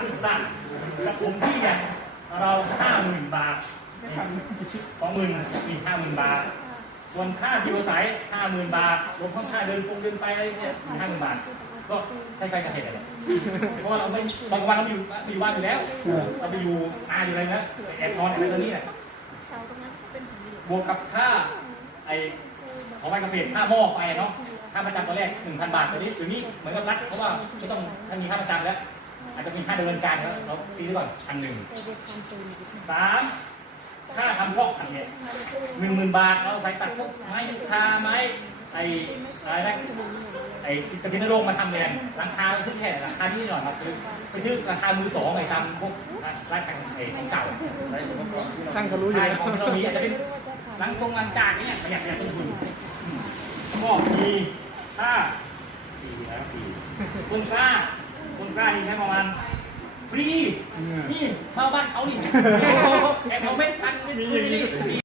ขึ้นสั้นกับผมที่เนี่ยเราห้าหมื่นบาทสองหมื่นอีกห้าหมื่นบาทส่วนค่าที่อาศัยห้าหมื่นบาท รวมทั้งค่าเดินฟงเดินไปอะไรเนี่ยห้าหมื่นบาท ก็ใช้ไฟเกษตรอะไรเพราะว่าเราไม่บางวันเราอยู่อยู่บ้านอยู่แล้ว เราไปอยู่อาอยู่อะไรนะแอบนอนอะไรตัวนี้เนี่ยเสาตรงนั้นเป็นของเหลืองบวกกับค่าไอของไฟกาแฟค่าหม้อไฟเนาะ ค่าประจำตอนแรกหนึ่งพันบาทตอนนี้อยู่นี้เหมือนกับรัฐเพราะว่าไม่ต้องถ้ามีค่าประจำแล้ว อาจจะมีค่าดำเนินการแล้วเราตีไว้ก่อนพันหนึ่งแต่เด็กความเต็มอยู่ที่สามค่าทำพอกสันเนี่ยหนึ่งหมื่นบาทเราใส่ตัดพวกไม้ยุคาไม้ไออะไรนะไอกระถิ่นนรงค์มาทำแรงราคาซื้อแค่ราคาที่หน่อยครับคือไปซื้อราคามือสองไอ้ทำพวกร้านแต่งไอ้ของเก่าอะไรสมมติช่างเขารู้อยู่ใช่แล้วของที่เรามีอาจจะเป็นหลังตรงหลังจากเนี่ยประหยัดประหยัดต้นทุนอืมก็มีค่าสี่แล้วสี่คุณค่า คุณค่านี่ใช้ประมาณฟรี นี่ชาวบ้านเขานี่แค่เขาเม็ดพันนี่ฟรี